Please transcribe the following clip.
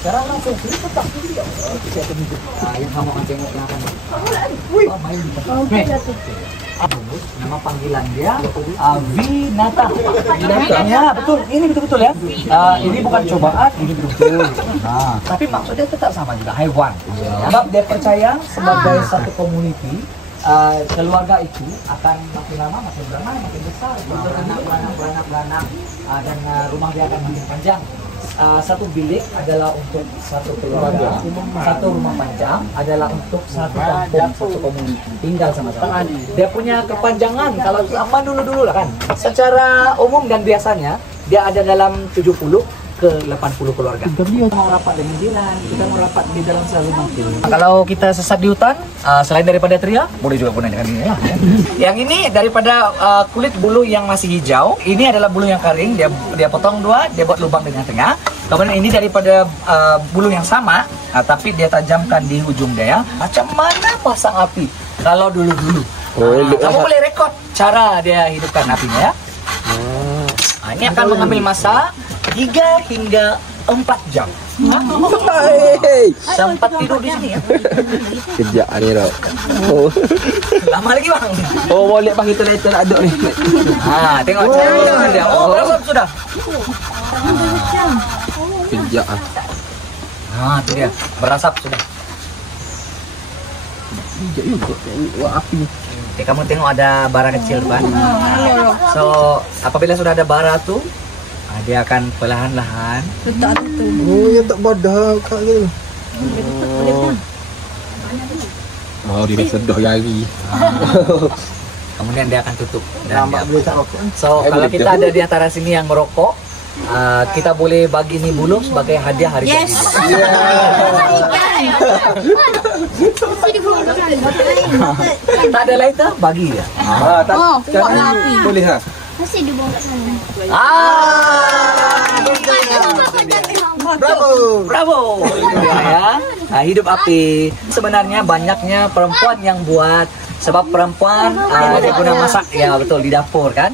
Sekarang langsung kita tak video. Yang kamu akan tengok belakang. Main di nama panggilan dia Vinata. Ya betul, ini betul-betul ya. Ini bukan cobaan, ini betul-betul. Nah, tapi maksudnya tetap sama juga hewan. Sebab dia percaya sebagai satu community, keluarga itu akan makin lama makin beramai, makin besar, beranak, dan rumah dia akan makin panjang. Satu bilik adalah untuk satu keluarga, satu rumah panjang adalah untuk satu kampung, satu komunitas tinggal sama-sama. Dia punya kepanjangan kalau zaman dulu lah kan. Secara umum dan biasanya dia ada dalam 70 ke 80 keluarga. Kita mau rapat dengan jiran, kita mau rapat di dalam selalu mungkin. Kalau kita sesat di hutan, selain daripada teria, boleh juga punah dengan ini ya. Yang ini daripada kulit bulu yang masih hijau, ini adalah bulu yang kering, dia potong dua, dia buat lubang di tengah. Kemudian ini daripada bulu yang sama, tapi dia tajamkan di ujung dia. Macam mana pasang api? Kalau dulu-dulu, kamu boleh rekod cara dia hidupkan apinya ya. Ini akan mengambil masa 3 hingga 4 jam. Sempat tidur di sini ya. Kejap ni tau. Lama lagi bang. Oh boleh bang, kita nak aduk ni. Tengok cara dia. Oh berapa sudah? Kejap tu dia. Berasap sudah. Kejap juga. Buat api. Okay, kamu tengok ada bara kecil depan. So apabila sudah ada bara tu, dia akan perlahan-lahan. Oh, ya tak badak kat tu. Oh, dia dah sedih lagi. Kemudian dia akan tutup. So kalau kita ada di antara sini yang merokok, kita boleh bagi ni bulu sebagai hadiah hari jadi. Tak ada lighter, bagi dia. Boleh ha? Masih dia bawa kat sana. Bravo. Ya. Hidup api. Sebenarnya banyaknya perempuan yang buat, sebab perempuan dia guna masak ya betul di dapur kan.